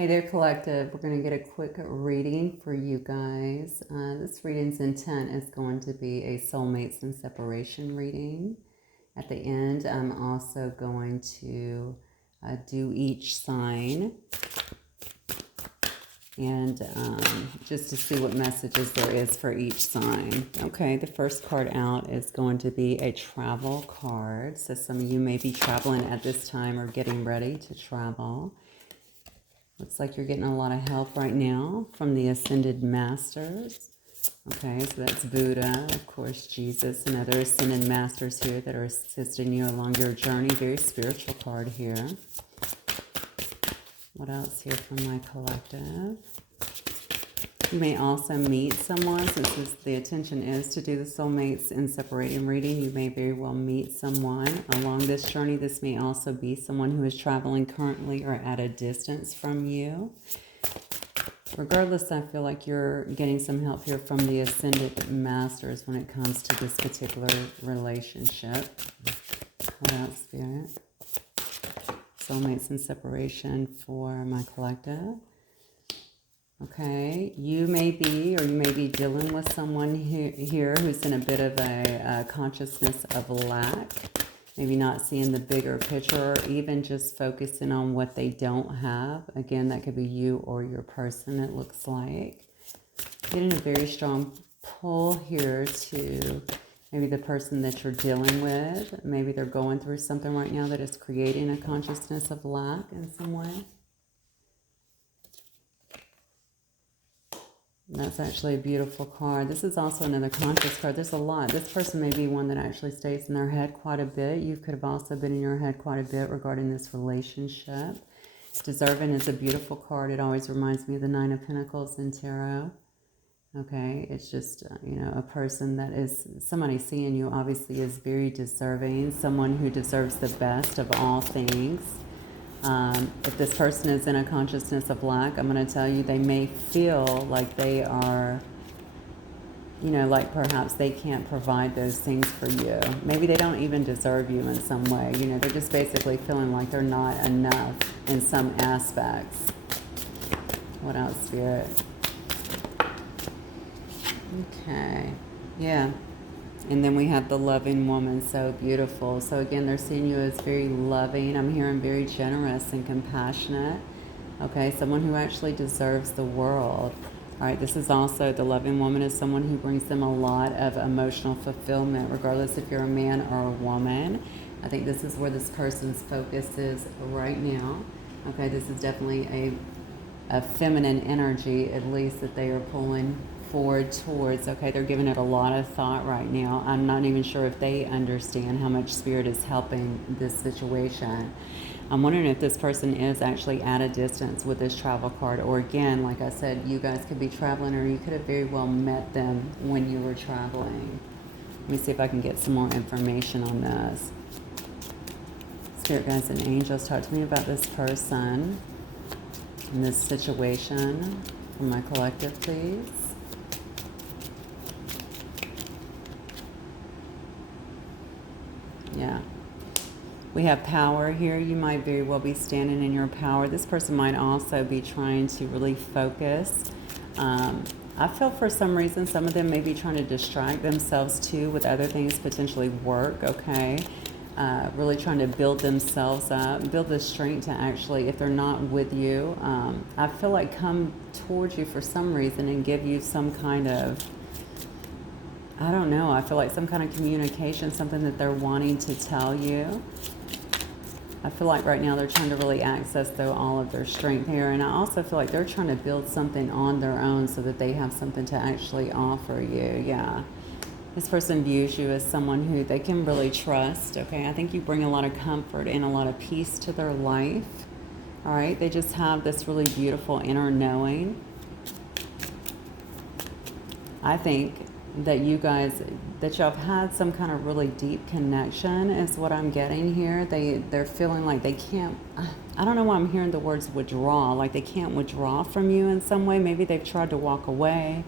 Hey there, collective. We're going to get a quick reading for you guys. This reading's intent is going to be a soulmates and separation reading. At the end, I'm also going to do each sign and just to see what messages there is for each sign. Okay, the first card out is going to be a travel card. So some of you may be traveling at this time or getting ready to travel. Looks like you're getting a lot of help right now from the Ascended Masters. Okay, so that's Buddha, of course, Jesus, and other Ascended Masters here that are assisting you along your journey. Very spiritual card here. What else here from my collective? You may also meet someone, since the intention is to do the soulmates and separating reading. You may very well meet someone along this journey. This may also be someone who is traveling currently or at a distance from you. Regardless, I feel like you're getting some help here from the Ascended Masters when it comes to this particular relationship. What else, Spirit? Soulmates and separation for my collective. Okay, you may be dealing with someone here who's in a bit of a consciousness of lack, maybe not seeing the bigger picture, or even just focusing on what they don't have. Again, that could be you or your person, it looks like. Getting a very strong pull here to maybe the person that you're dealing with. Maybe they're going through something right now that is creating a consciousness of lack in some way. That's actually a beautiful card. This is also another conscious card. There's a lot. This person may be one that actually stays in their head quite a bit. You could have also been in your head quite a bit regarding this relationship. Deserving is a beautiful card. It always reminds me of the Nine of Pentacles in Tarot. Okay, it's just, a person that is, somebody seeing you obviously is very deserving. Someone who deserves the best of all things. If this person is in a consciousness of lack, I'm going to tell you they may feel like they are, like perhaps they can't provide those things for you. Maybe they don't even deserve you in some way. They're just basically feeling like they're not enough in some aspects. What else, Spirit? Okay. Yeah. And then we have the loving woman, so beautiful. So again, they're seeing you as very loving. I'm hearing very generous and compassionate. Okay, someone who actually deserves the world. All right, this is also, the loving woman is someone who brings them a lot of emotional fulfillment, regardless if you're a man or a woman. I think this is where this person's focus is right now. Okay, this is definitely a feminine energy, at least, that they are pulling forward towards. Okay, they're giving it a lot of thought right now. I'm not even sure if they understand how much Spirit is helping this situation. I'm wondering if this person is actually at a distance with this travel card, or again, like I said, you guys could be traveling, or you could have very well met them when you were traveling. Let me see if I can get some more information on this. Spirit guides and angels, talk to me about this person in this situation for my collective, please. Yeah. We have power here. You might very well be standing in your power. This person might also be trying to really focus. I feel for some reason some of them may be trying to distract themselves too with other things, potentially work, okay? Really trying to build themselves up, build the strength to actually, if they're not with you, I feel like come towards you for some reason and give you some kind of, I don't know, I feel like some kind of communication, something that they're wanting to tell you. I feel like right now they're trying to really access all of their strength here. And I also feel like they're trying to build something on their own so that they have something to actually offer you. Yeah. This person views you as someone who they can really trust. Okay. I think you bring a lot of comfort and a lot of peace to their life. All right. They just have this really beautiful inner knowing. I think that you guys, that y'all have had some kind of really deep connection is what I'm getting here. They're feeling like they can't, I don't know why I'm hearing the words withdraw, like they can't withdraw from you in some way. Maybe they've tried to walk away.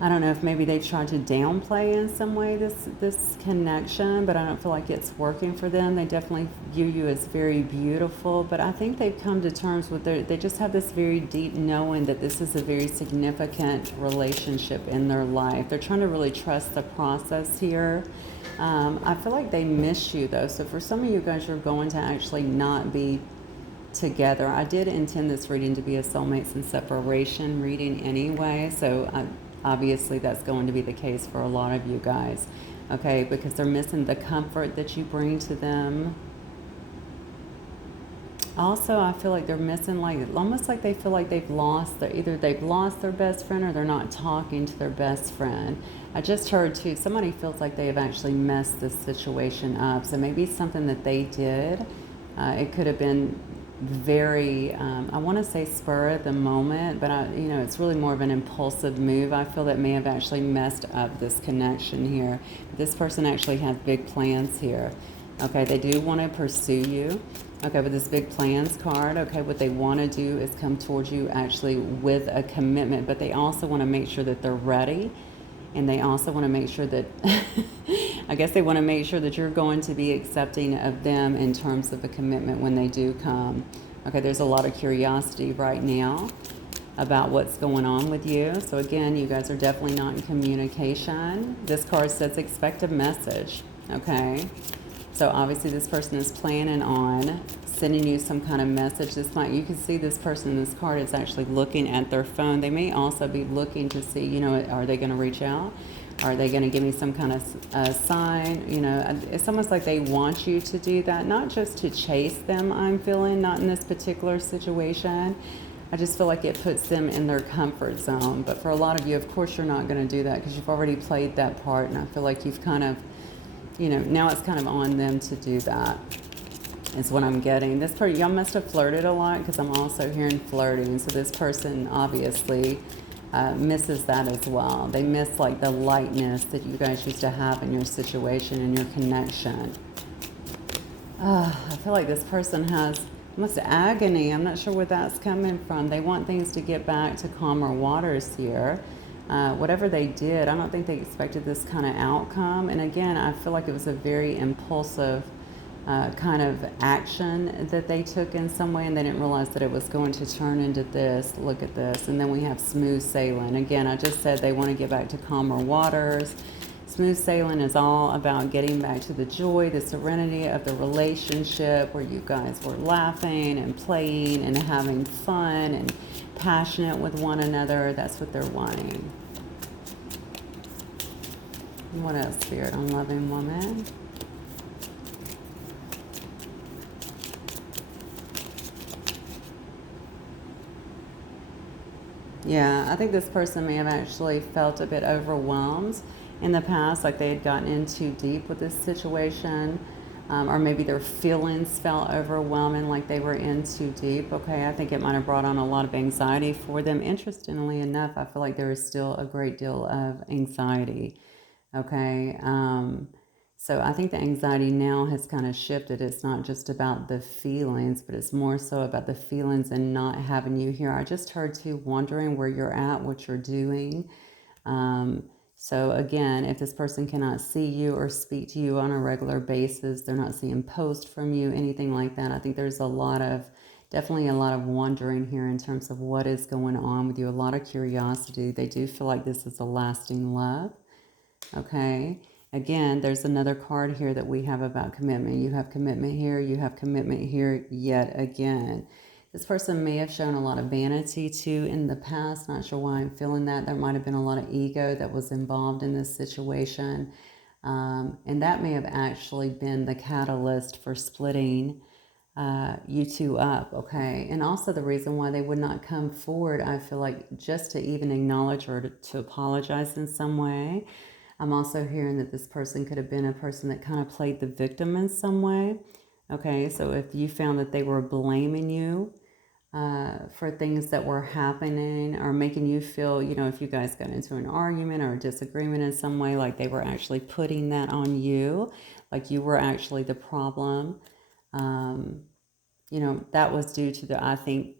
I don't know if maybe they tried to downplay in some way this connection, but I don't feel like it's working for them. They definitely view you as very beautiful, but I think they've come to terms with they just have this very deep knowing that this is a very significant relationship in their life. They're trying to really trust the process here. I feel like they miss you though. So for some of you guys, you're going to actually not be together. I did intend this reading to be a soulmates and separation reading anyway, so obviously that's going to be the case for a lot of you guys, okay, because they're missing the comfort that you bring to them. Also, I feel like they're missing, like, almost like they feel like they've lost either they've lost their best friend or they're not talking to their best friend. I just heard too, somebody feels like they have actually messed this situation up. So maybe something that they did, it could have been very, I want to say spur of the moment, but it's really more of an impulsive move. I feel that may have actually messed up this connection here. This person actually has big plans here. Okay, they do want to pursue you. Okay, with this big plans card, okay, what they want to do is come towards you actually with a commitment, but they also want to make sure that they're ready. And they also want to make sure that, I guess they want to make sure that you're going to be accepting of them in terms of a commitment when they do come. Okay, there's a lot of curiosity right now about what's going on with you. So again, you guys are definitely not in communication. This card says expect a message, okay? So obviously this person is planning on sending you some kind of message. You can see this person in this card is actually looking at their phone. They may also be looking to see, are they going to reach out? Are they going to give me some kind of sign? It's almost like they want you to do that, not just to chase them, I'm feeling, not in this particular situation. I just feel like it puts them in their comfort zone. But for a lot of you, of course, you're not going to do that because you've already played that part. And I feel like you've kind of, now it's kind of on them to do that, is what I'm getting. This person, y'all must have flirted a lot because I'm also hearing flirting. So this person obviously misses that as well. They miss like the lightness that you guys used to have in your situation and your connection. I feel like this person has almost agony. I'm not sure where that's coming from. They want things to get back to calmer waters here. Whatever they did, I don't think they expected this kind of outcome. And again, I feel like it was a very impulsive kind of action that they took in some way, and they didn't realize that it was going to turn into this. Look at this. And then we have smooth sailing. Again, I just said they want to get back to calmer waters. Smooth sailing is all about getting back to the joy, the serenity of the relationship where you guys were laughing and playing and having fun and passionate with one another. That's what they're wanting. What else, Spirit, on loving woman? Yeah, I think this person may have actually felt a bit overwhelmed in the past, like they had gotten in too deep with this situation, or maybe their feelings felt overwhelming, like they were in too deep. Okay, I think it might have brought on a lot of anxiety for them. Interestingly enough, I feel like there is still a great deal of anxiety. Okay, so I think the anxiety now has kind of shifted. It's not just about the feelings, but it's more so about the feelings and not having you here. I just heard too, wondering where you're at, what you're doing. So again, if this person cannot see you or speak to you on a regular basis, they're not seeing posts from you, anything like that. I think there's definitely a lot of wondering here in terms of what is going on with you, a lot of curiosity. They do feel like this is a lasting love. Okay. Again, there's another card here that we have about commitment. You have commitment here. You have commitment here yet again. This person may have shown a lot of vanity too in the past. Not sure why I'm feeling that. There might have been a lot of ego that was involved in this situation. And that may have actually been the catalyst for splitting you two up, okay? And also the reason why they would not come forward, I feel like, just to even acknowledge or to apologize in some way. I'm also hearing that this person could have been a person that kind of played the victim in some way. Okay, so if you found that they were blaming you for things that were happening or making you feel, if you guys got into an argument or a disagreement in some way, like they were actually putting that on you, like you were actually the problem, that was due to I think,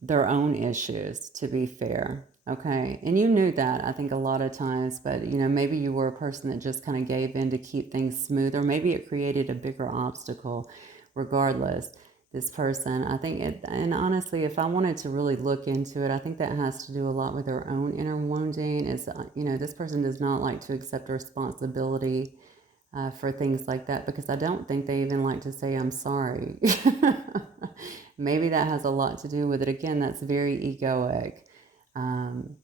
their own issues, to be fair. Okay, and you knew that, I think, a lot of times, but maybe you were a person that just kind of gave in to keep things smooth, or maybe it created a bigger obstacle. Regardless, this person, I think it, and honestly, if I wanted to really look into it, I think that has to do a lot with their own inner wounding. Is this person does not like to accept responsibility for things like that, because I don't think they even like to say I'm sorry. Maybe that has a lot to do with it. Again, that's very egoic. Um,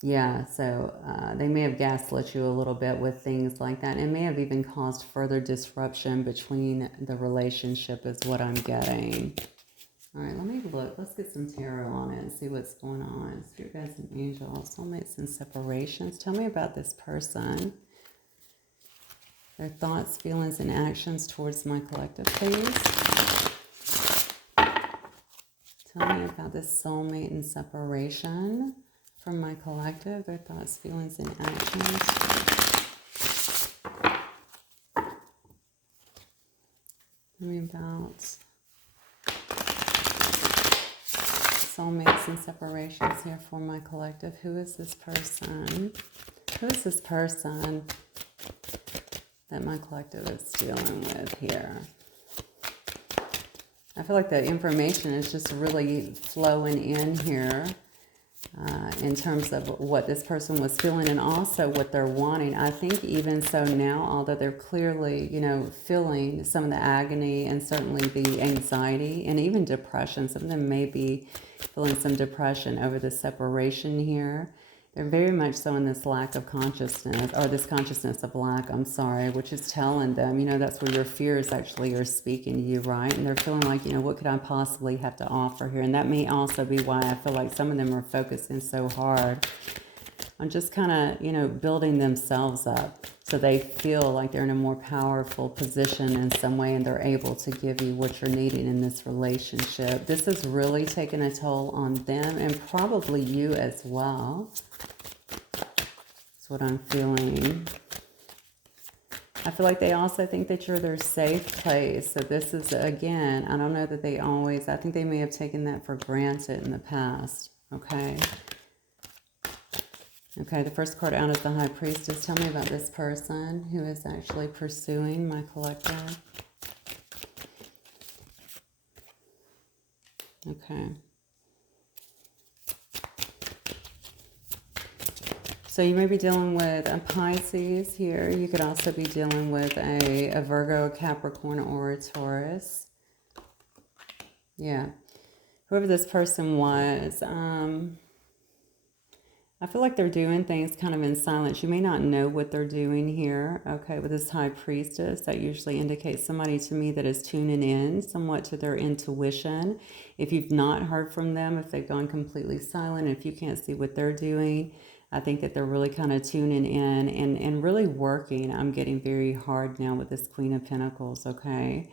yeah, so they may have gaslit you a little bit with things like that. And it may have even caused further disruption between the relationship, is what I'm getting. All right, let me look. Let's get some tarot on it and see what's going on. Spirit guides and angels, soulmates and separations. Tell me about this person. Their thoughts, feelings, and actions towards my collective, please. Tell me about this soulmate and separation from my collective. Their thoughts, feelings, and actions. Tell me about soulmates and separations here for my collective. Who is this person? Who is this person that my collective is dealing with here? I feel like the information is just really flowing in here in terms of what this person was feeling and also what they're wanting. I think even so now, although they're clearly, feeling some of the agony and certainly the anxiety and even depression, some of them may be feeling some depression over the separation here. They're very much so in this lack of consciousness, or this consciousness of lack, I'm sorry, which is telling them, that's where your fears actually are speaking to you, right? And they're feeling like, what could I possibly have to offer here? And that may also be why I feel like some of them are focusing so hard on just kind of, building themselves up so they feel like they're in a more powerful position in some way and they're able to give you what you're needing in this relationship. This is really taking a toll on them and probably you as well. That's what I'm feeling. I feel like they also think that you're their safe place. So this is, again, I don't know that they always, I think they may have taken that for granted in the past. Okay. Okay, the first card out is the High Priestess. Tell me about this person who is actually pursuing my collective. Okay. So you may be dealing with a Pisces here. You could also be dealing with a Virgo, Capricorn, or a Taurus. Yeah. Whoever this person was, I feel like they're doing things kind of in silence. You may not know what they're doing here. Okay, with this High Priestess, that usually indicates somebody to me that is tuning in somewhat to their intuition. If you've not heard from them, if they've gone completely silent, if you can't see what they're doing, I think that they're really kind of tuning in and really working. I'm getting very hard now with this Queen of Pentacles, okay?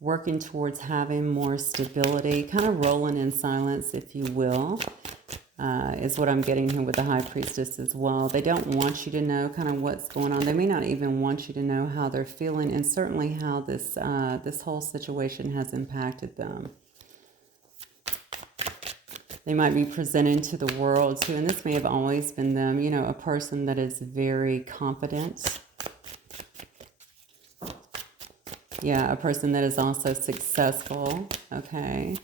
Working towards having more stability, kind of rolling in silence, if you will. Is what I'm getting here with the High Priestess as well. They don't want you to know kind of what's going on. They may not even want you to know how they're feeling, and certainly how this whole situation has impacted them. They might be presenting to the world too, and this may have always been them, a person that is very confident. Yeah, a person that is also successful, okay?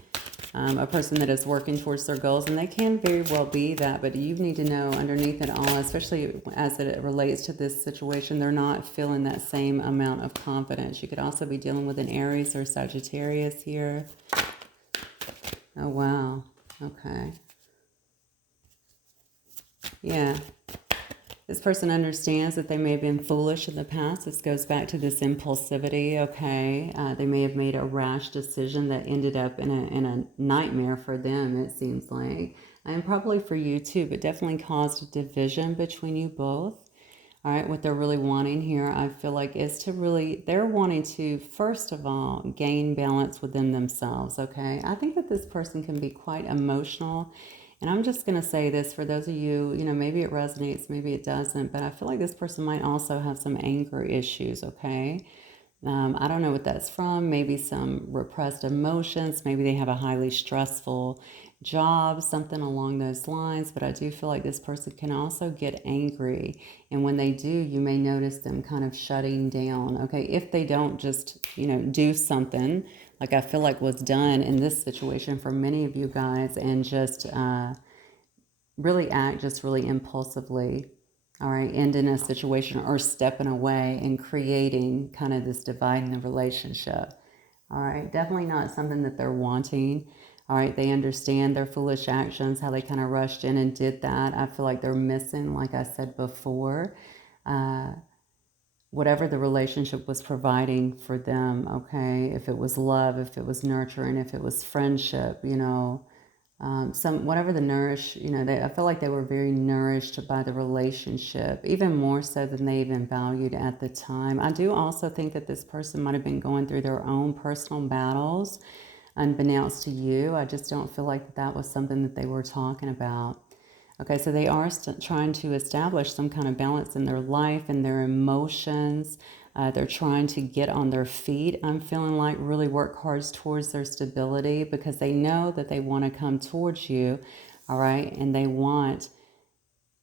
A person that is working towards their goals, and they can very well be that, but you need to know underneath it all, especially as it relates to this situation, they're not feeling that same amount of confidence. You could also be dealing with an Aries or Sagittarius here. Oh, wow. Okay. Yeah. This person understands that they may have been foolish in the past. This goes back to this impulsivity, okay? They may have made a rash decision that ended up in a nightmare for them, it seems like. And probably for you too, but definitely caused a division between you both. All right, what they're really wanting here, I feel like, is to really, they're wanting to, first of all, gain balance within themselves, okay? I think that this person can be quite emotional. And I'm just going to say this for those of you, maybe it resonates, maybe it doesn't, but I feel like this person might also have some anger issues, okay? I don't know what that's from. Maybe some repressed emotions. Maybe they have a highly stressful job, something along those lines. But I do feel like this person can also get angry. And when they do, you may notice them kind of shutting down. Okay. If they don't just, do something like I feel like was done in this situation for many of you guys, and just really act just really impulsively, all right, end in a situation or stepping away and creating kind of this divide in the relationship. All right, definitely not something that they're wanting. All right, they understand their foolish actions, how they kind of rushed in and did that. I feel like they're missing, like I said before, whatever the relationship was providing for them, okay? If it was love, if it was nurturing, if it was friendship, whatever the nourish, I feel like they were very nourished by the relationship, even more so than they even valued at the time. I do also think that this person might have been going through their own personal battles unbeknownst to you. I just don't feel like that was something that they were talking about. Okay, so they are trying to establish some kind of balance in their life and their emotions. They're trying to get on their feet. I'm feeling like really work hard towards their stability, because they know that they want to come towards you, all right? And they want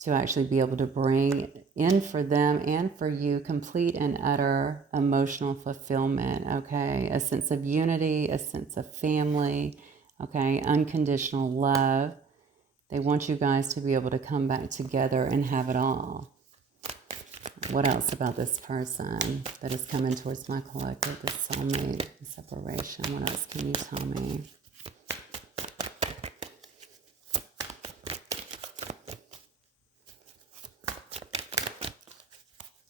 to actually be able to bring in for them and for you complete and utter emotional fulfillment, okay? A sense of unity, a sense of family, okay? Unconditional love. They want you guys to be able to come back together and have it all. What else about this person that is coming towards my collective, the soulmate, the separation? What else can you tell me?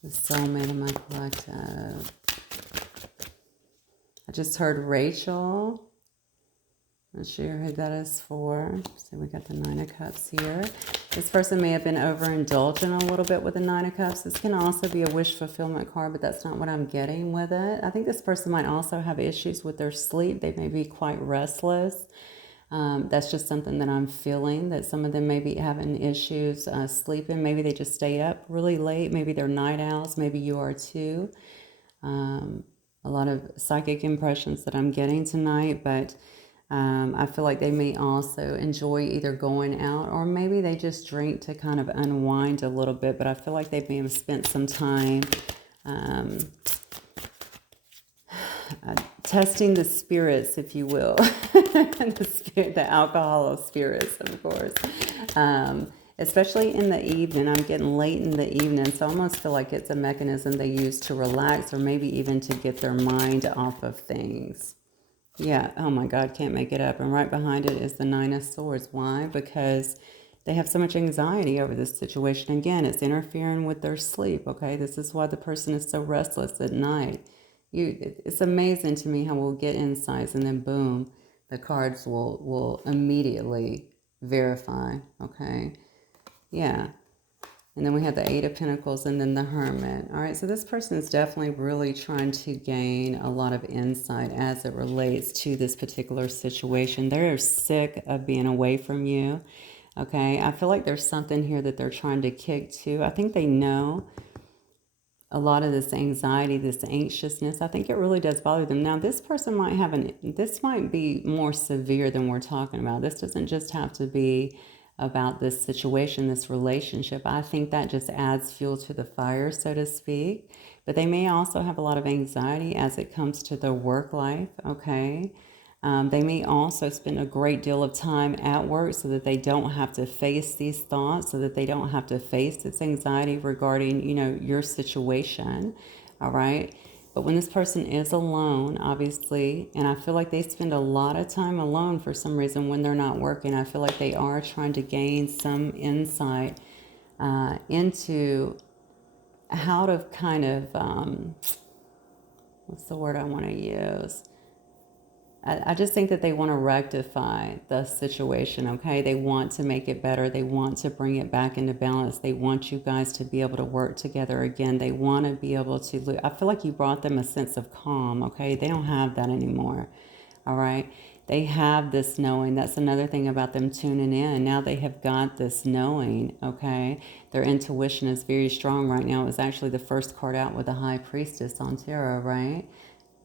The soulmate of my collective. I just heard Rachel. Not sure who that is for. So we got the Nine of Cups here. This person may have been overindulging a little bit with the Nine of Cups. This can also be a wish fulfillment card, but that's not what I'm getting with it. I think this person might also have issues with their sleep. They may be quite restless. That's just something that I'm feeling, that some of them may be having issues sleeping. Maybe they just stay up really late. Maybe they're night owls. Maybe you are too. A lot of psychic impressions that I'm getting tonight, but I feel like they may also enjoy either going out, or maybe they just drink to kind of unwind a little bit. But I feel like they may have spent some time testing the spirits, if you will, the alcohol of spirits, of course. Especially in the evening. I'm getting late in the evening, so I almost feel like it's a mechanism they use to relax, or maybe even to get their mind off of things. Yeah, oh my God, can't make it up. And right behind it is the Nine of Swords. Why? Because they have so much anxiety over this situation. Again, it's interfering with their sleep, okay? This is why the person is so restless at night. It's amazing to me how we'll get insights and then boom, the cards will immediately verify, okay? Yeah. And then we have the Eight of Pentacles and then the Hermit. All right, so this person is definitely really trying to gain a lot of insight as it relates to this particular situation. They're sick of being away from you, okay? I feel like there's something here that they're trying to kick to. I think they know a lot of this anxiety, this anxiousness. I think it really does bother them. Now, this person might have this might be more severe than we're talking about. This doesn't just have to be about this situation, this relationship. I think that just adds fuel to the fire, so to speak. But they may also have a lot of anxiety as it comes to their work life, okay? They may also spend a great deal of time at work so that they don't have to face these thoughts, so that they don't have to face this anxiety regarding, your situation, all right? But when this person is alone, obviously, and I feel like they spend a lot of time alone for some reason when they're not working, I feel like they are trying to gain some insight into how to kind of, what's the word I want to use? I just think that they want to rectify the situation, okay? They want to make it better. They want to bring it back into balance. They want you guys to be able to work together again. They want to be able to, I feel like you brought them a sense of calm, okay? They don't have that anymore, all right? They have this knowing. That's another thing about them tuning in. Now they have got this knowing, okay? Their intuition is very strong right now. It was actually the first card out with the High Priestess on tarot, right?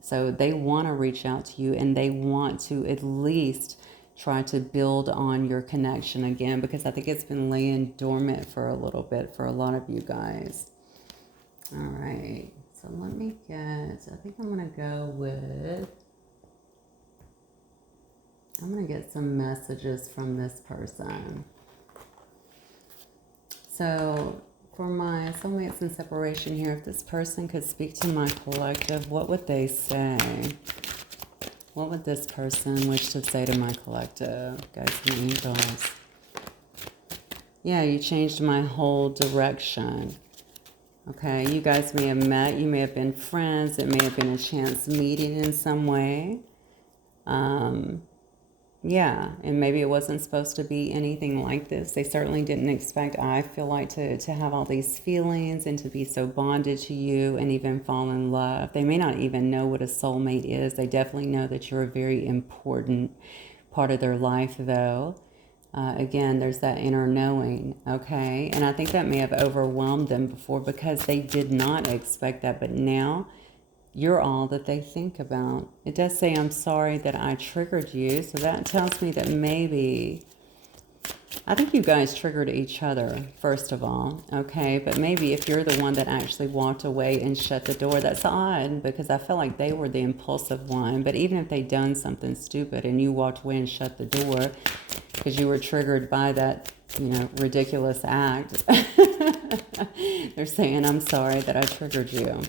So they want to reach out to you, and they want to at least try to build on your connection again, because I think it's been laying dormant for a little bit for a lot of you guys. All right, so let me get, I think I'm going to go with, I'm going to get some messages from this person. So for my soulmates in separation here, if this person could speak to my collective, what would they say? What would this person wish to say to my collective? Guys and angels. Yeah, you changed my whole direction. Okay, you guys may have met, you may have been friends, it may have been a chance meeting in some way. Yeah, and maybe it wasn't supposed to be anything like this. They certainly didn't expect, I feel like, to have all these feelings and to be so bonded to you and even fall in love. They may not even know what a soulmate is. They definitely know that you're a very important part of their life, though. Again, there's that inner knowing, okay? And I think that may have overwhelmed them before because they did not expect that, but now you're all that they think about. It does say, I'm sorry that I triggered you. So that tells me that maybe, I think you guys triggered each other, first of all, okay? But maybe if you're the one that actually walked away and shut the door, that's odd because I feel like they were the impulsive one. But even if they'd done something stupid and you walked away and shut the door because you were triggered by that, ridiculous act, they're saying, I'm sorry that I triggered you.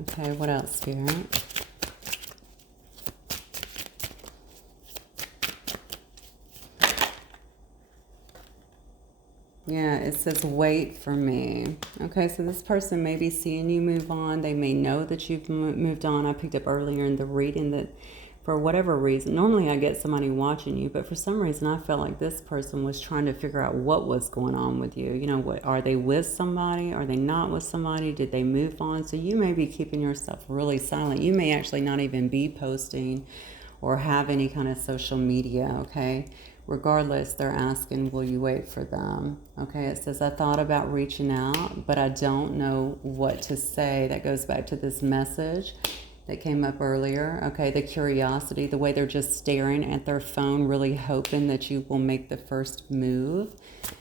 Okay, what else, Spirit? Yeah, it says wait for me. Okay, so this person may be seeing you move on. They may know that you've moved on. I picked up earlier in the reading that for whatever reason, normally I get somebody watching you, but for some reason I felt like this person was trying to figure out what was going on with you. What are they with somebody? Are they not with somebody? Did they move on? So you may be keeping yourself really silent. You may actually not even be posting or have any kind of social media, okay? Regardless, they're asking, will you wait for them? Okay, it says, I thought about reaching out, but I don't know what to say. That goes back to this message that came up earlier. Okay, the curiosity, the way they're just staring at their phone, really hoping that you will make the first move.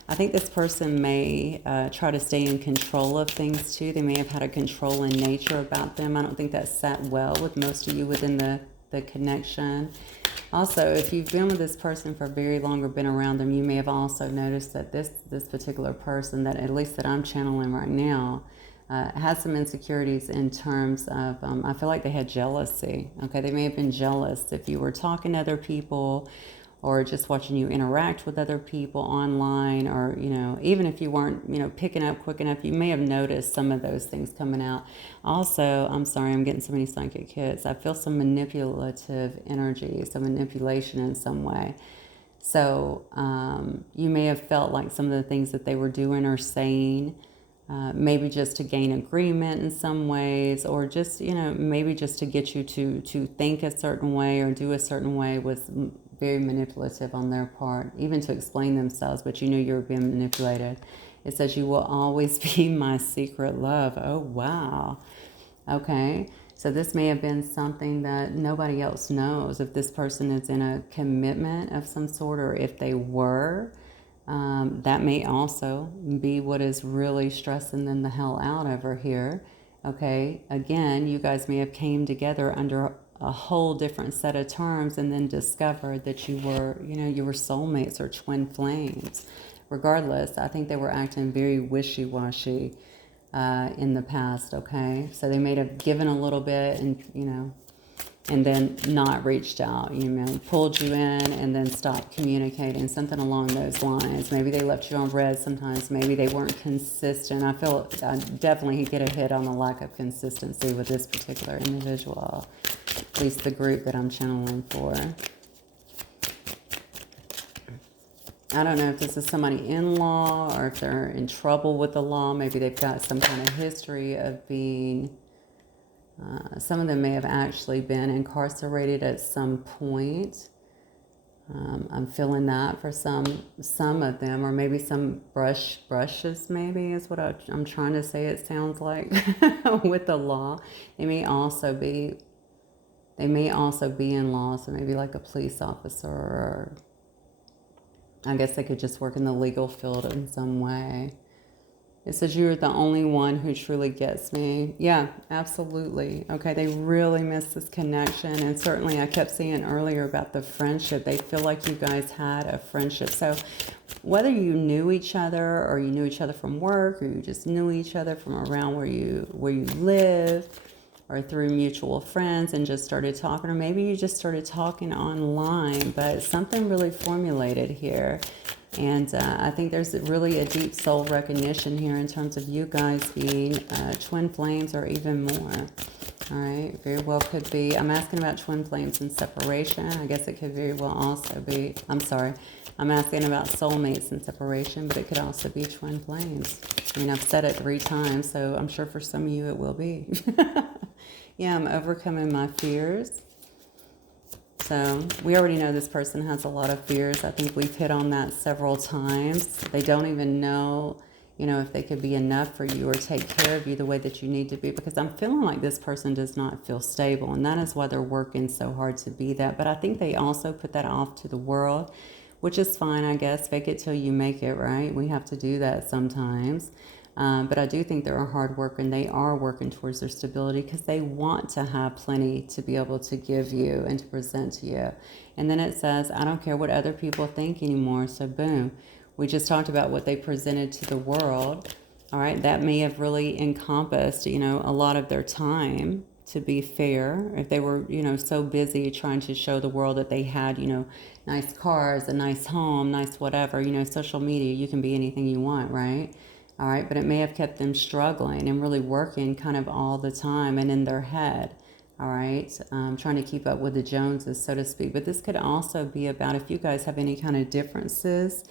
I think this person may try to stay in control of things too. They may have had a controlling nature about them. I don't think that sat well with most of you within the connection. Also, if you've been with this person for very long or been around them, you may have also noticed that this particular person, that at least that I'm channeling right now, has some insecurities in terms of, I feel like they had jealousy. Okay, they may have been jealous if you were talking to other people or just watching you interact with other people online, or, even if you weren't, picking up quick enough, you may have noticed some of those things coming out. Also, I'm sorry, I'm getting so many psychic hits. I feel some manipulative energy, some manipulation in some way. So you may have felt like some of the things that they were doing or saying, maybe just to gain agreement in some ways, or just, maybe just to get you to think a certain way or do a certain way, was very manipulative on their part, even to explain themselves, but you were being manipulated. It says, you will always be my secret love. Oh, wow. Okay. So this may have been something that nobody else knows. If this person is in a commitment of some sort, or if they were, that may also be what is really stressing them the hell out over here. Okay. Again, you guys may have came together under a whole different set of terms and then discovered that you were soulmates or twin flames. Regardless, I think they were acting very wishy-washy in the past, okay? So they may have given a little bit and then not reached out, pulled you in and then stopped communicating, something along those lines. Maybe they left you on red sometimes. Maybe they weren't consistent. I feel I definitely get a hit on the lack of consistency with this particular individual, at least the group that I'm channeling for. I don't know if this is somebody in law or if they're in trouble with the law. Maybe they've got some kind of history of being... some of them may have actually been incarcerated at some point. I'm feeling that for some of them, or maybe some brushes maybe is what I'm trying to say, it sounds like, with the law. They may also be They may also be in law, so maybe like a police officer, or I guess they could just work in the legal field in some way. It says you're the only one who truly gets me. Yeah, absolutely. Okay, they really miss this connection. And certainly I kept saying earlier about the friendship. They feel like you guys had a friendship. So whether you knew each other, or you knew each other from work, or you just knew each other from around where you live, or through mutual friends and just started talking, or maybe you just started talking online, but something really formulated here. And I think there's really a deep soul recognition here in terms of you guys being twin flames or even more. All right, very well could be. I'm asking about twin flames and separation. I guess it could very well also be, I'm sorry, I'm asking about soulmates and separation, but it could also be twin flames. I mean, I've said it 3 times, so I'm sure for some of you it will be. Yeah, I'm overcoming my fears. So we already know this person has a lot of fears. I think we've hit on that several times. They don't even know, if they could be enough for you or take care of you the way that you need to be, because I'm feeling like this person does not feel stable, and that is why they're working so hard to be that. But I think they also put that off to the world, which is fine, I guess. Fake it till you make it, right? We have to do that sometimes. But I do think they're a hard worker, and they are working towards their stability because they want to have plenty to be able to give you and to present to you. And then it says, I don't care what other people think anymore. So boom, we just talked about what they presented to the world. All right, that may have really encompassed, a lot of their time, to be fair. If they were, so busy trying to show the world that they had, nice cars, a nice home, nice whatever, social media, you can be anything you want, right? All right, but it may have kept them struggling and really working kind of all the time and in their head, all right, trying to keep up with the Joneses, so to speak. But this could also be about if you guys have any kind of differences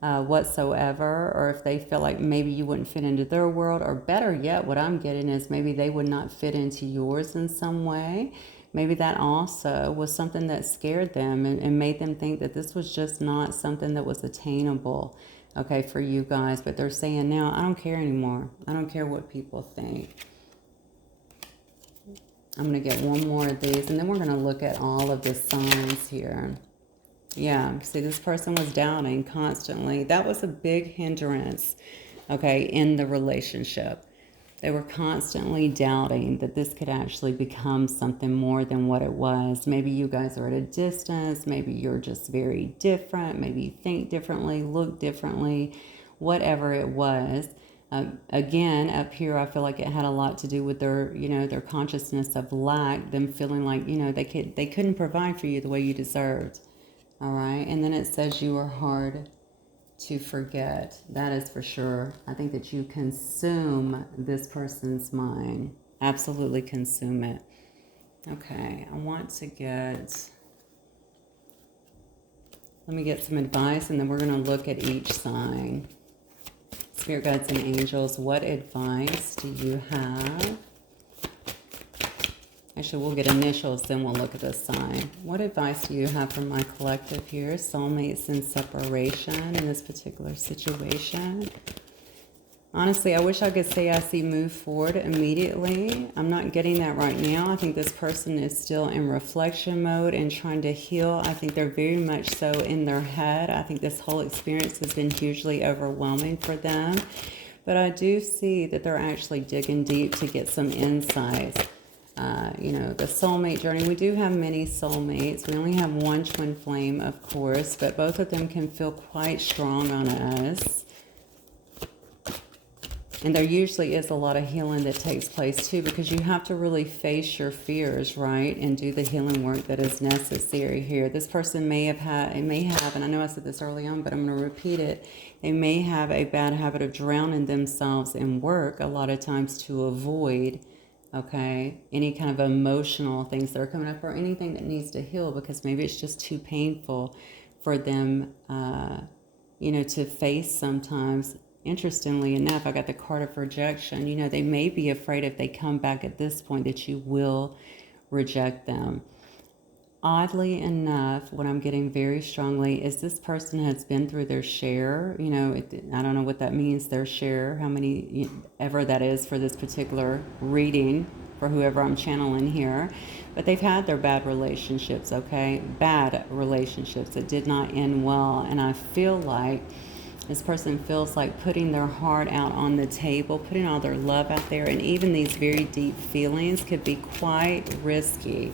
whatsoever, or if they feel like maybe you wouldn't fit into their world, or better yet, what I'm getting is maybe they would not fit into yours in some way. Maybe that also was something that scared them and made them think that this was just not something that was attainable. Okay, for you guys, but they're saying now, I don't care anymore. I don't care what people think. I'm going to get one more of these, and then we're going to look at all of the signs here. Yeah, see, this person was doubting constantly. That was a big hindrance, okay, in the relationship. They were constantly doubting that this could actually become something more than what it was. Maybe you guys are at a distance. Maybe you're just very different. Maybe you think differently, look differently, whatever it was. Again, up here, I feel like it had a lot to do with their, their consciousness of lack, them feeling like, they couldn't provide for you the way you deserved. All right. And then it says you are hard to forget. That is for sure. I think that you consume this person's mind. Absolutely consume it. Okay, I want to let me get some advice, and then we're going to look at each sign. Spirit guides and angels, what advice do you have? Actually, we'll get initials, then we'll look at the sign. What advice do you have for my collective here? Soulmates and separation in this particular situation. Honestly, I wish I could say I see move forward immediately. I'm not getting that right now. I think this person is still in reflection mode and trying to heal. I think they're very much so in their head. I think this whole experience has been hugely overwhelming for them. But I do see that they're actually digging deep to get some insights. The soulmate journey. We do have many soulmates. We only have one twin flame, of course, but both of them can feel quite strong on us. And there usually is a lot of healing that takes place too, because you have to really face your fears, right? And do the healing work that is necessary here. This person may have, and I know I said this early on, but I'm going to repeat it. They may have a bad habit of drowning themselves in work a lot of times to avoid, okay, any kind of emotional things that are coming up, or anything that needs to heal, because maybe it's just too painful for them, to face sometimes. Interestingly enough, I got the card of rejection. They may be afraid if they come back at this point that you will reject them. Oddly enough, what I'm getting very strongly is this person has been through their share. I don't know what that means, their share, how many ever that is for this particular reading. for whoever I'm channeling here. But they've had their bad relationships, okay? Bad relationships that did not end well. And I feel like this person feels like putting their heart out on the table, putting all their love out there, and even these very deep feelings could be quite risky,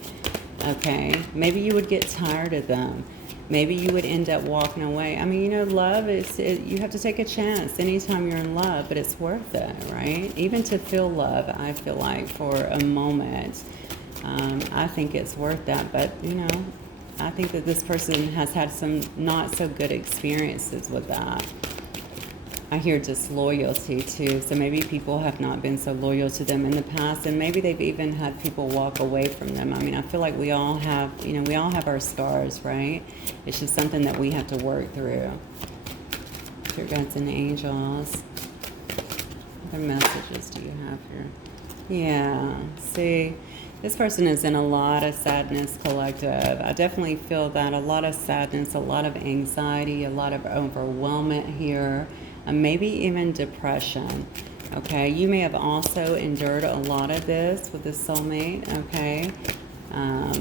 okay? Maybe you would get tired of them. Maybe you would end up walking away. I mean, you know, love you have to take a chance anytime you're in love, but it's worth it, right? Even to feel love, I feel like, for a moment, I think it's worth that. But, you know, I think that this person has had some not so good experiences with that. I hear disloyalty too. So maybe people have not been so loyal to them in the past, and maybe they've even had people walk away from them. I mean, I feel like we all have, you know, we all have our scars, right? It's just something that we have to work through. Dear guides and angels, what other messages do you have here? Yeah, see, this person is in a lot of sadness, collective. I definitely feel that, a lot of sadness, a lot of anxiety, a lot of overwhelmment here. Maybe even depression, okay? You may have also endured a lot of this with the soulmate, okay? I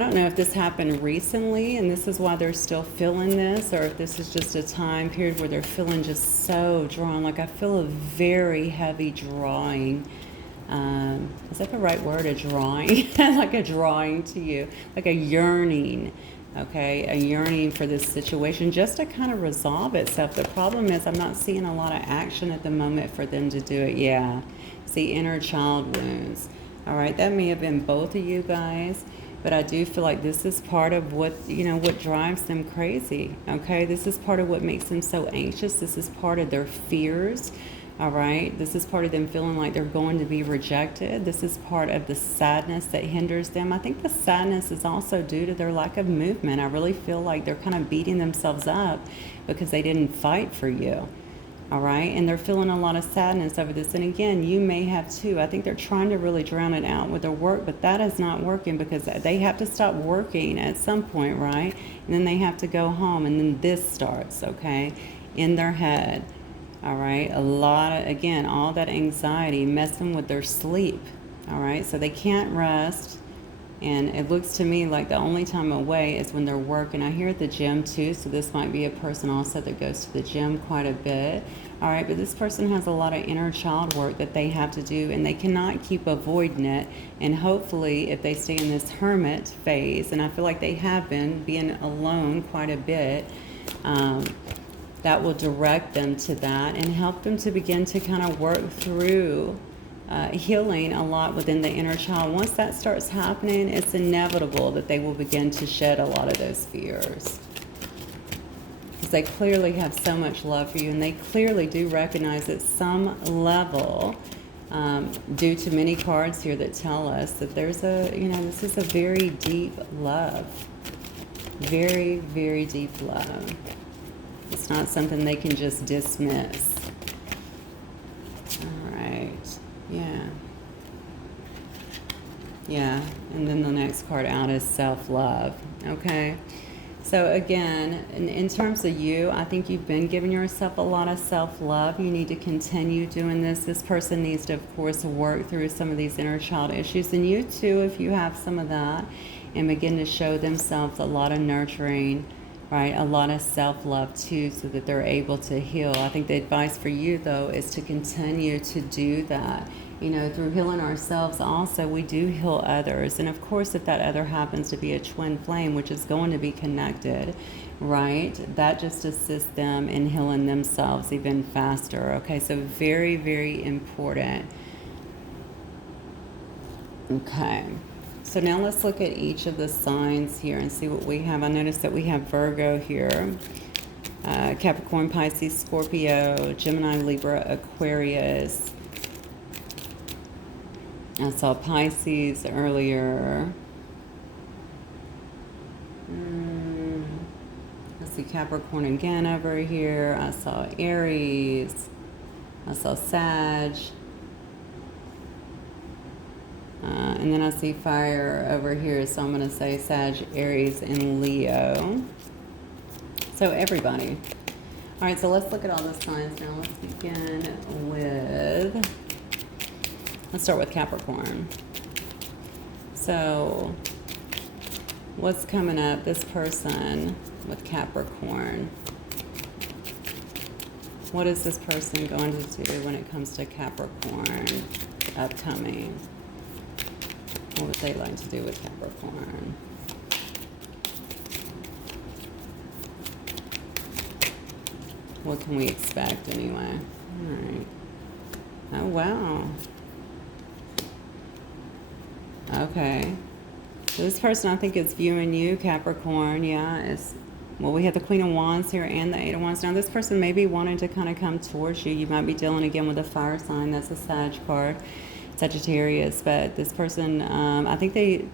don't know if this happened recently and this is why they're still feeling this, or if this is just a time period where they're feeling just so drawn. Like, I feel a very heavy drawing. Is that the right word, a drawing? Like a drawing to you, like a yearning. Okay, a yearning for this situation just to kind of resolve itself. The problem is I'm not seeing a lot of action at the moment for them to do it. Yeah, see, inner child wounds. All right, that may have been both of you guys, but I do feel like this is part of what, you know, what drives them crazy. Okay, this is part of what makes them so anxious. This is part of their fears. All right, this is part of them feeling like they're going to be rejected. This is part of the sadness that hinders them. I think the sadness is also due to their lack of movement. I really feel like they're kind of beating themselves up because they didn't fight for you. All right, and they're feeling a lot of sadness over this. And again, you may have too. I think they're trying to really drown it out with their work, but that is not working because they have to stop working at some point, right? And then they have to go home, and then this starts, okay, in their head. All right, a lot of, again, all that anxiety messing with their sleep. All right, so they can't rest. And it looks to me like the only time away is when they're working. I hear at the gym too, so this might be a person also that goes to the gym quite a bit. All right, but this person has a lot of inner child work that they have to do, and they cannot keep avoiding it. And hopefully, if they stay in this hermit phase, and I feel like they have been being alone quite a bit, that will direct them to that and help them to begin to kind of work through healing a lot within the inner child. Once that starts happening, it's inevitable that they will begin to shed a lot of those fears. Because they clearly have so much love for you, and they clearly do recognize at some level, due to many cards here that tell us that there's a, you know, this is a very deep love. Very, very deep love. It's not something they can just dismiss. All right. Yeah. Yeah. And then the next card out is self-love. Okay. So again, in terms of you, I think you've been giving yourself a lot of self-love. You need to continue doing this. This person needs to, of course, work through some of these inner child issues. And you too, if you have some of that, and begin to show themselves a lot of nurturing, right? A lot of self-love too, so that they're able to heal. I think the advice for you though is to continue to do that. You know, through healing ourselves also, we do heal others. And of course, if that other happens to be a twin flame, which is going to be connected, right? That just assists them in healing themselves even faster. Okay, so very, very important. Okay. So now let's look at each of the signs here and see what we have. I noticed that we have Virgo here, Capricorn, Pisces, Scorpio, Gemini, Libra, Aquarius. I saw Pisces earlier. I see Capricorn again over here. I saw Aries. I saw Sag. And then I see fire over here, so I'm going to say Sag, Aries, and Leo. So everybody. All right, so let's look at all the signs now. Let's begin with, let's start with Capricorn. So what's coming up? This person with Capricorn. What is this person going to do when it comes to Capricorn upcoming? What would they like to do with Capricorn? What can we expect anyway? All right. Oh, wow. Okay. So this person, I think, is viewing you, Capricorn. Yeah, it's, well, we have the Queen of Wands here and the Eight of Wands. Now, this person may be wanting to kind of come towards you. You might be dealing again with a fire sign. That's a Sag card, Sagittarius. But this person, I think they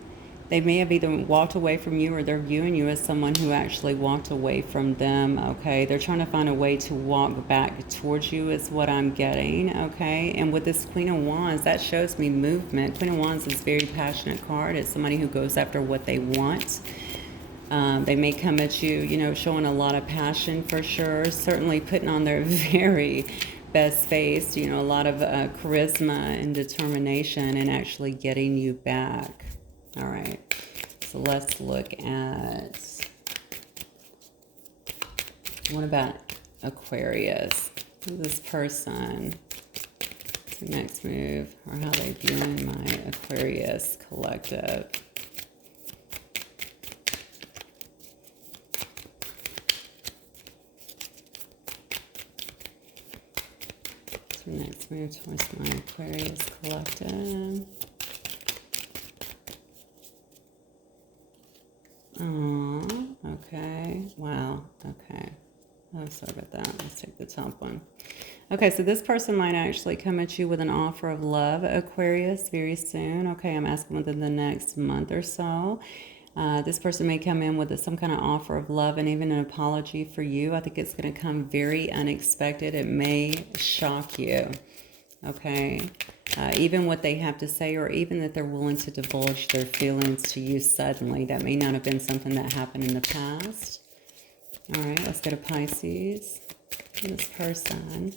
may have either walked away from you or they're viewing you as someone who actually walked away from them, okay? They're trying to find a way to walk back towards you is what I'm getting, okay? And with this Queen of Wands, that shows me movement. Queen of Wands is a very passionate card. It's somebody who goes after what they want. They may come at you, you know, showing a lot of passion for sure, certainly putting on their very best face, you know, a lot of charisma and determination and actually getting you back. All right, so let's look at, what about Aquarius? This person, the next move, or how they viewing my Aquarius collective. So next move towards my Aquarius collective. Oh, okay. Wow. Okay. Oh, sorry about that. Let's take the top one. Okay, so this person might actually come at you with an offer of love, Aquarius, very soon. Okay, I'm asking within the next month or so. This person may come in with some kind of offer of love and even an apology for you. I think it's going to come very unexpected. It may shock you. Okay. Even what they have to say, or even that they're willing to divulge their feelings to you suddenly. That may not have been something that happened in the past. All right, let's go to Pisces. This person.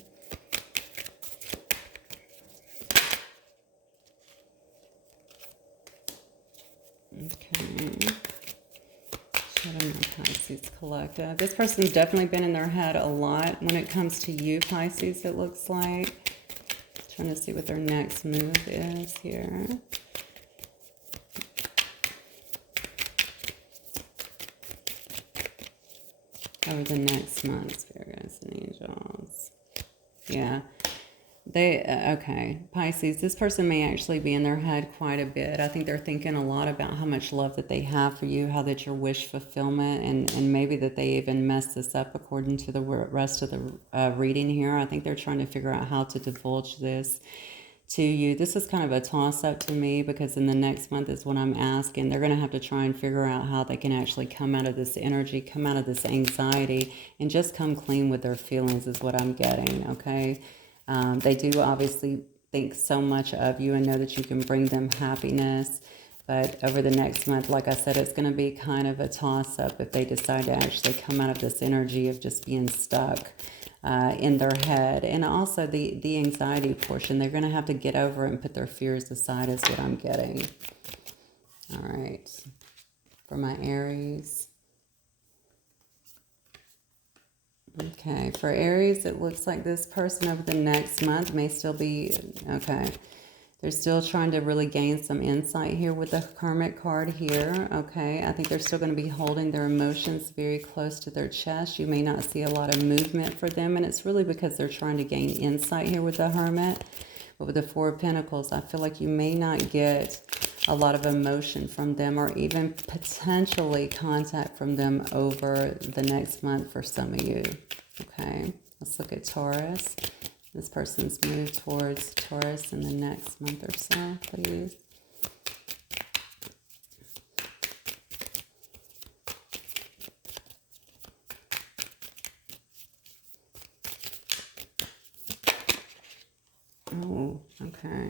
Okay. Shadow my Pisces collective. This person's definitely been in their head a lot when it comes to you, Pisces, it looks like. Trying to see what their next move is here. Over the next month, Spirit guides and angels. Yeah. Okay, Pisces, this person may actually be in their head quite a bit. I think they're thinking a lot about how much love that they have for you, how that your wish fulfillment, and maybe that they even messed this up according to the rest of the reading here. I think they're trying to figure out how to divulge this to you. This is kind of a toss-up to me, because in the next month is what I'm asking. They're going to have to try and figure out how they can actually come out of this energy, come out of this anxiety, and just come clean with their feelings is what I'm getting, okay? They do obviously think so much of you and know that you can bring them happiness. But over the next month, like I said, it's going to be kind of a toss-up if they decide to actually come out of this energy of just being stuck in their head. And also the anxiety portion, they're going to have to get over it and put their fears aside is what I'm getting. All right. For my Aries. Okay, for Aries, it looks like this person over the next month may still be, okay, they're still trying to really gain some insight here with the Karmic card here, okay? I think they're still going to be holding their emotions very close to their chest. You may not see a lot of movement for them, and it's really because they're trying to gain insight here with the Hermit. But with the Four of Pentacles, I feel like you may not get a lot of emotion from them, or even potentially contact from them over the next month for some of you. Okay, let's look at Taurus. This person's moved towards Taurus in the next month or so, please. Oh, okay.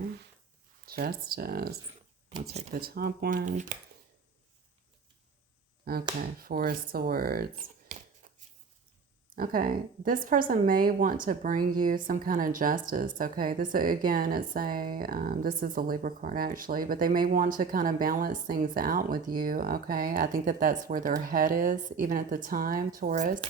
Justice. I'll take the top one. Okay, Four of Swords. Okay, this person may want to bring you some kind of justice. Okay, this again, this is a Libra card actually, but they may want to kind of balance things out with you. Okay, I think that that's where their head is, even at the time, Taurus,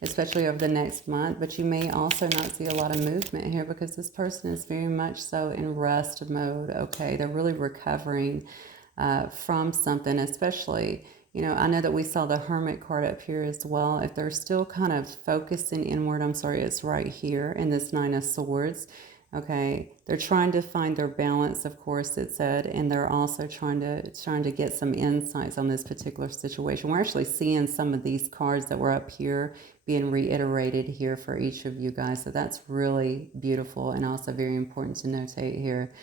especially over the next month. But you may also not see a lot of movement here because this person is very much so in rest mode. Okay, they're really recovering from something, especially. I know that we saw the Hermit card up here as well. If they're still kind of focusing inward, I'm sorry, it's right here in this Nine of Swords. Okay, they're trying to find their balance, of course, it said, and they're also trying to get some insights on this particular situation. We're actually seeing some of these cards that were up here being reiterated here for each of you guys. So that's really beautiful and also very important to notate here.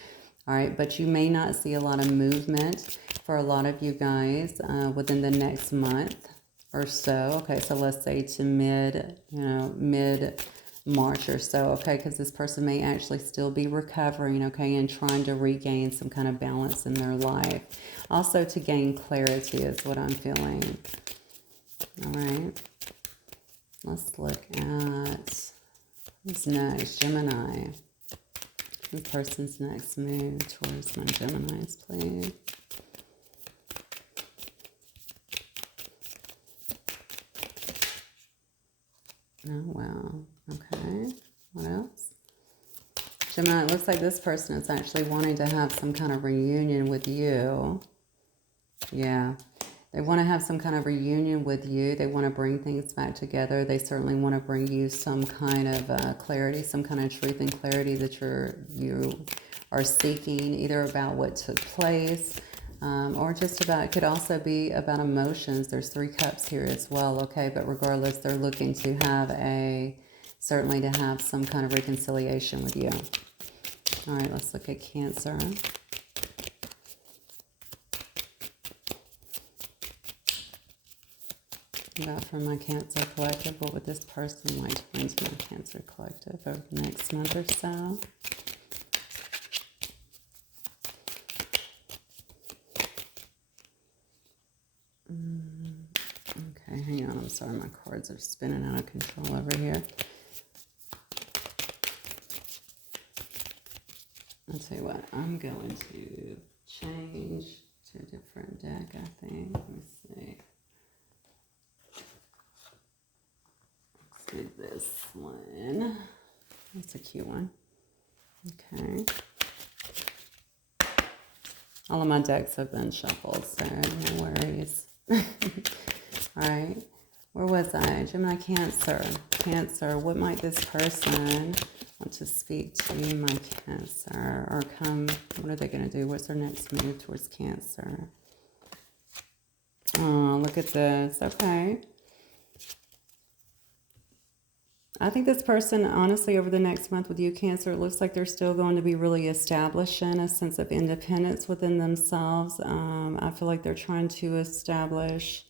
All right, but you may not see a lot of movement for a lot of you guys within the next month or so. Okay, so let's say to mid March or so. Okay, because this person may actually still be recovering. Okay, and trying to regain some kind of balance in their life. Also to gain clarity is what I'm feeling. All right, let's look at who's next. Gemini. The person's next move towards my Geminis, please. Oh, wow. Okay. What else? Gemini, it looks like this person is actually wanting to have some kind of reunion with you. Yeah. They want to have some kind of reunion with you. They want to bring things back together. They certainly want to bring you some kind of clarity, some kind of truth and clarity that you are seeking, either about what took place, or just about, it could also be about emotions. There's 3 cups here as well, okay? But regardless, they're looking to have certainly to have some kind of reconciliation with you. All right, let's look at Cancer. About from my Cancer collective, what would this person like to bring to my Cancer collective over the next month or so? Okay, hang on. I'm sorry, my cards are spinning out of control over here. I'll tell you what, I'm going to change to a different deck, I think. Let me see. Let's do this one. That's a cute one. Okay. All of my decks have been shuffled, so no worries. All right. Where was I? Gemini, Cancer. Cancer, what might this person want to speak to my Cancer? Or what are they going to do? What's their next move towards Cancer? Oh, look at this. Okay. I think this person, honestly, over the next month with you, Cancer, it looks like they're still going to be really establishing a sense of independence within themselves. I feel like they're trying to establish,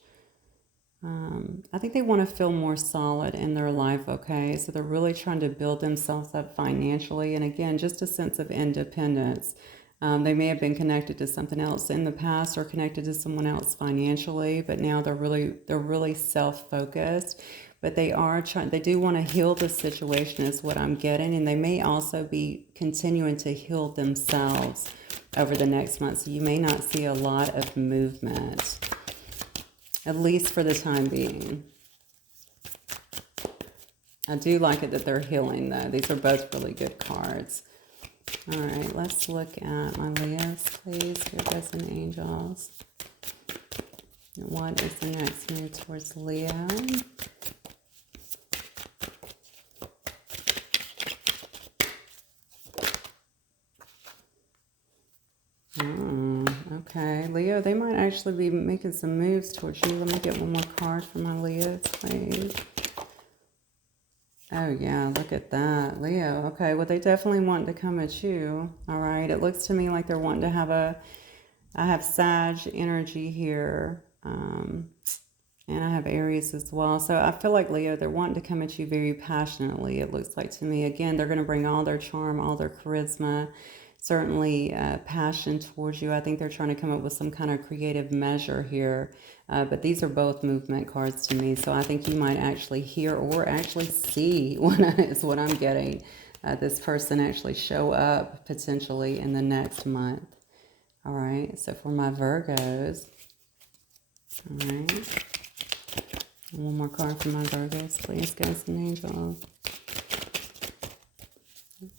I think they want to feel more solid in their life, okay? So they're really trying to build themselves up financially. And again, just a sense of independence. They may have been connected to something else in the past or connected to someone else financially, but now they're really self-focused. But they do want to heal the situation is what I'm getting. And they may also be continuing to heal themselves over the next month. So you may not see a lot of movement, at least for the time being. I do like it that they're healing, though. These are both really good cards. All right, let's look at my Leos, please. Here goes some angels. What is the next move towards Leo? Okay, Leo, they might actually be making some moves towards you. Let me get one more card for my Leos, please. Oh, yeah, look at that. Leo, okay, well, they definitely want to come at you, all right? It looks to me like they're wanting to have I have Sag energy here, and I have Aries as well. So I feel like, Leo, they're wanting to come at you very passionately, it looks like to me. Again, they're going to bring all their charm, all their charisma certainly passion towards you. I think they're trying to come up with some kind of creative measure here. But these are both movement cards to me. So I think you might actually hear or actually see is what I'm getting. This person actually show up potentially in the next month. All right. So for my Virgos. All right. One more card for my Virgos, please, guys and angels.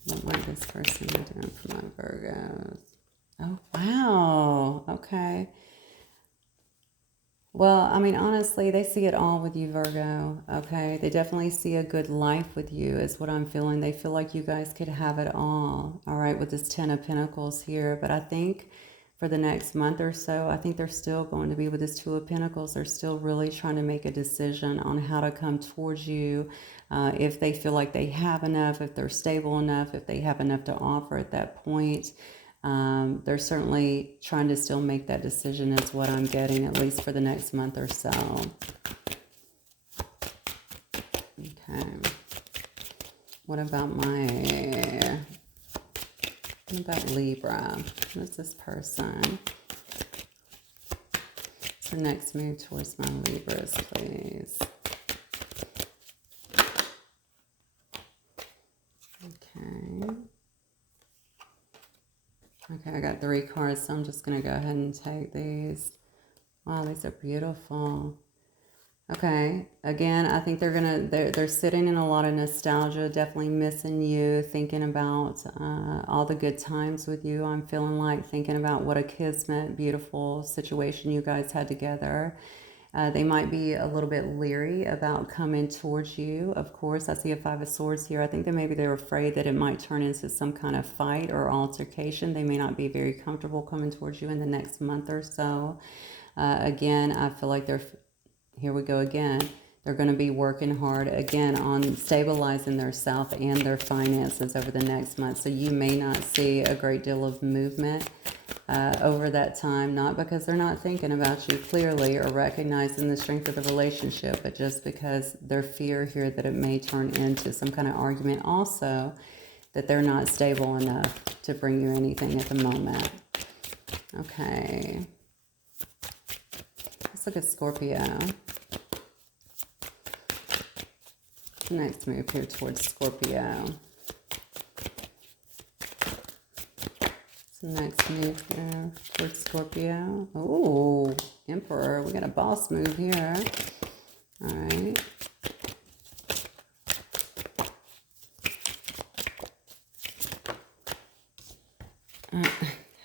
What might this person be doing for my Virgos? Oh, wow. Okay. Well, I mean, honestly, they see it all with you, Virgo. Okay. They definitely see a good life with you, is what I'm feeling. They feel like you guys could have it all. All right. With this 10 of Pentacles here. But I think for the next month or so, I think they're still going to be with this 2 of Pentacles. They're still really trying to make a decision on how to come towards you. If they feel like they have enough, if they're stable enough, if they have enough to offer at that point. They're certainly trying to still make that decision is what I'm getting, at least for the next month or so. Okay. What about Libra? What's this person? So next move towards my Libras, please. Okay. Okay, I got 3 cards, so I'm just going to go ahead and take these. Wow, these are beautiful. Okay, again, I think they're sitting in a lot of nostalgia, definitely missing you, thinking about all the good times with you. I'm feeling like thinking about what a kismet, beautiful situation you guys had together. They might be a little bit leery about coming towards you. Of course, I see a 5 of Swords here. I think that maybe they're afraid that it might turn into some kind of fight or altercation. They may not be very comfortable coming towards you in the next month or so. Again, I feel like here we go again. They're going to be working hard again on stabilizing their self and their finances over the next month. So you may not see a great deal of movement over that time, not because they're not thinking about you clearly or recognizing the strength of the relationship, but just because their fear here that it may turn into some kind of argument. Also, that they're not stable enough to bring you anything at the moment. Okay. Let's look at Scorpio. Next move here towards Scorpio. So next move here towards Scorpio. Oh, Emperor. We got a boss move here. All right.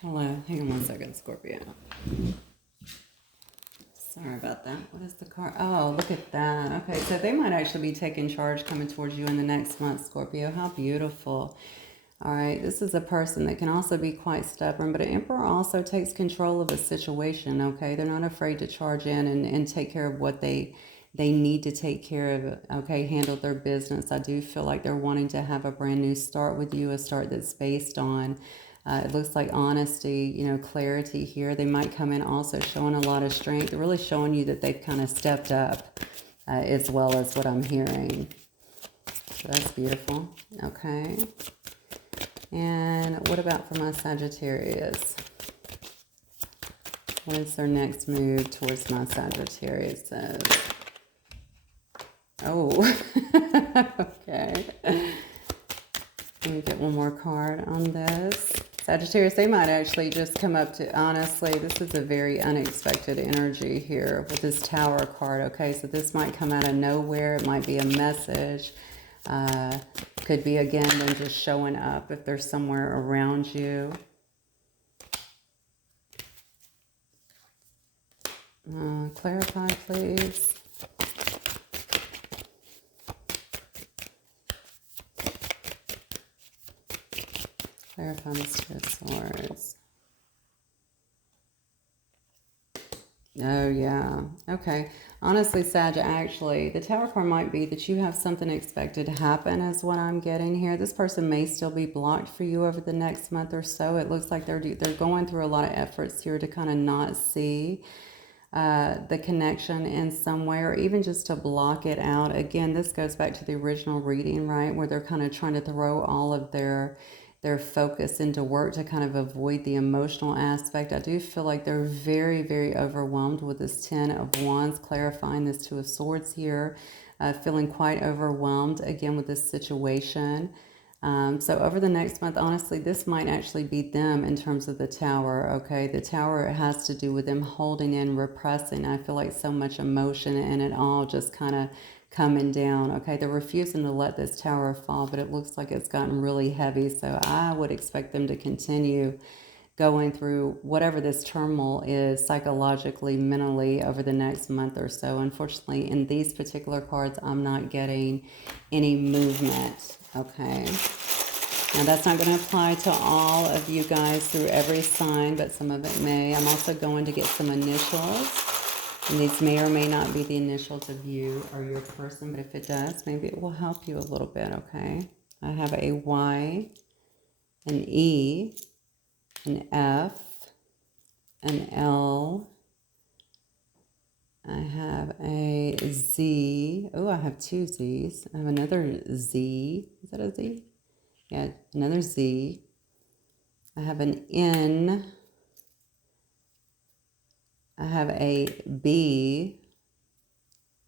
Hello. Hang on one second, Scorpio. Sorry about that. What is the card? Oh, look at that. Okay, so they might actually be taking charge coming towards you in the next month, Scorpio. How beautiful. All right, this is a person that can also be quite stubborn, but an Emperor also takes control of a situation, okay? They're not afraid to charge in and take care of what they need to take care of, okay? Handle their business. I do feel like they're wanting to have a brand new start with you, a start that's based on it looks like honesty, you know, clarity here. They might come in also showing a lot of strength, really showing you that they've kind of stepped up as well as what I'm hearing. So that's beautiful. Okay. And what about for my Sagittarius? What is their next move towards my Sagittarius? Oh, okay. Let me get one more card on this. Sagittarius, they might actually just come up to, honestly, this is a very unexpected energy here with this Tower card, okay? So this might come out of nowhere. It might be a message. Could be, again, them just showing up if they're somewhere around you. Clarify, please. Clarify this Two of Swords. Oh, yeah. Okay. Honestly, Sag, actually, the Tower card might be that you have something expected to happen is what I'm getting here. This person may still be blocked for you over the next month or so. It looks like they're going through a lot of efforts here to kind of not see the connection in some way, or even just to block it out. Again, this goes back to the original reading, right, where they're kind of trying to throw all of their their focus into work to kind of avoid the emotional aspect. I do feel like they're very, very overwhelmed with this Ten of Wands, clarifying this Two of Swords here, feeling quite overwhelmed again with this situation. So over the next month, honestly, this might actually be them in terms of the Tower, okay? The Tower has to do with them holding in, repressing. I feel like so much emotion and it all just kind of coming down, okay? They're refusing to let this Tower fall, but it looks like it's gotten really heavy. So I would expect them to continue going through whatever this turmoil is psychologically, mentally over the next month or so. Unfortunately, in these particular cards, I'm not getting any movement, okay? Now, that's not going to apply to all of you guys through every sign, but some of it may. I'm also going to get some initials. And these may or may not be the initials of you or your person, but if it does, maybe it will help you a little bit, okay? I have a Y, an E, an F, an L. I have a Z. Oh, I have two Z's. I have another Z. Is that a Z? Yeah, another Z. I have an N. I have a B,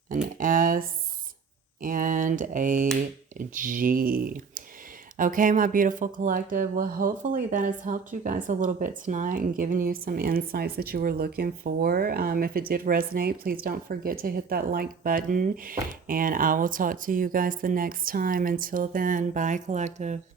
an S, and a G. Okay, my beautiful collective. Well, hopefully that has helped you guys a little bit tonight and given you some insights that you were looking for. If it did resonate, please don't forget to hit that like button. And I will talk to you guys the next time. Until then, bye, collective.